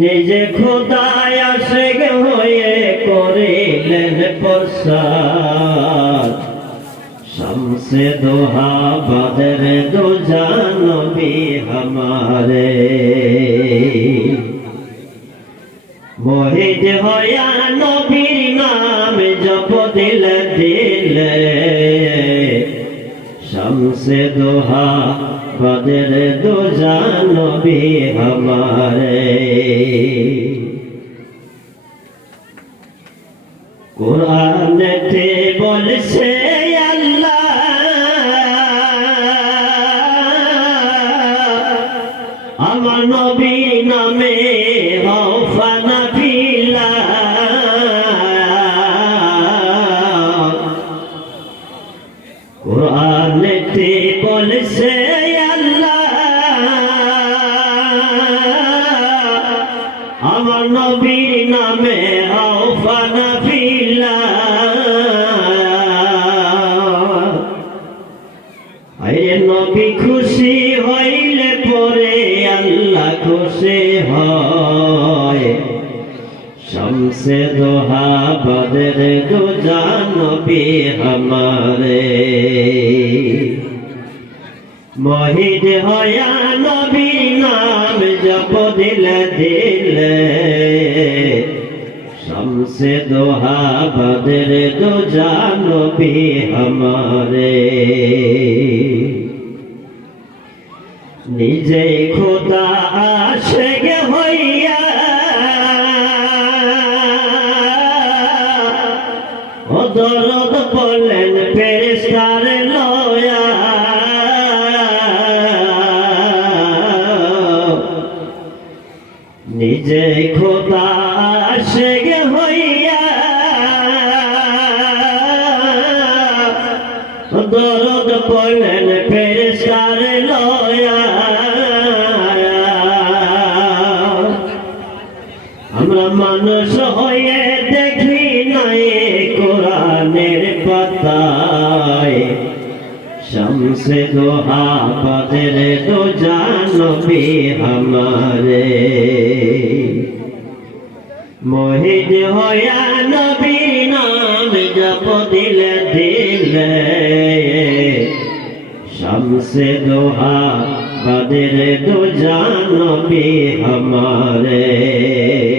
নিজে খোদায় আসে হয়ে করিলেন প্রসাদ। শামসে দোহা বাদের দো জানবি হামারে। মোহিত হয়া শামসে দোহা বদর দো জানবি হমারে কোরআনতে বলছে আল্লাহ আমার নবী নামে হফানা ফিলা কোরআনেতে বলছে আল্লাহ। আমার নবীর নামে ফিলা আরে शमसे दोहा बदर दो जानबी हमारे मोहित होया नबी नाम जप दिल दिल शमसे दोहा बदर दो जानबी हमारे নিজে খোদা আসে ও দরদ পড়লেন লয়া। নিজে খোদা আসে হইয়া। দরদ পড়লেন পেরেস্তার লয়া। আমরা মানুষ শমসে দোহা পদের দো জানবি আমারে মোহিত হয়া নবী নাম জপ দিলে দিলে শমসে দোহা বদর দো জানবি আমারে কত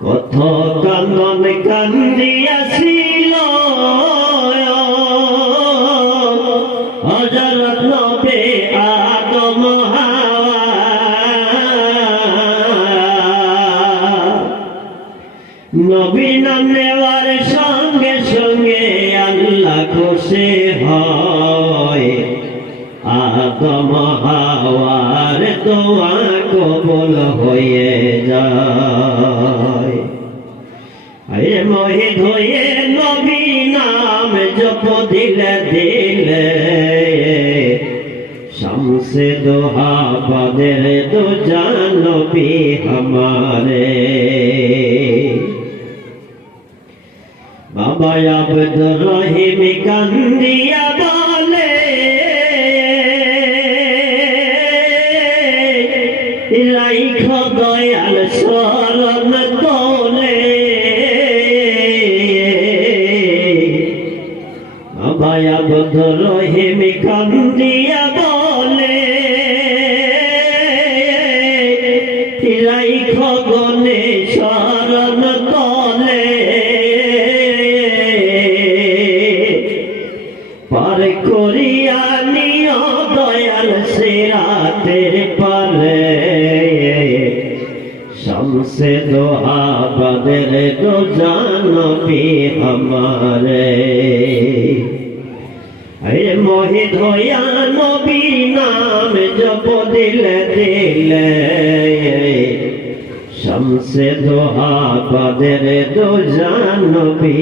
কত কান্দন কান্দিয়াছিল আদম নেওয়ার সঙ্গে সঙ্গে হাওয়ার দোয়া কবল হয়ে যায়। হয়ে হয়ে নবী নাম জপ দিলে দিলে। শামসে দোহা বাদের দো জানবি হমারে। বাবা আব্দুর রহিম কান্দিয়া বলে রাইখ দয়াল শরণ তো শুধু রহিম কান্দিয়া বলে। খগনে শরণ তলে। পার করিয়া নিয় দয়াল সিরাতের পালে। শামসে দোহাবাদের রোজান পি আমারে। হে মোহে ধয়া নবী নাম জপ দিলে দিলে। শমসে দোহা পাদের দো জান নবী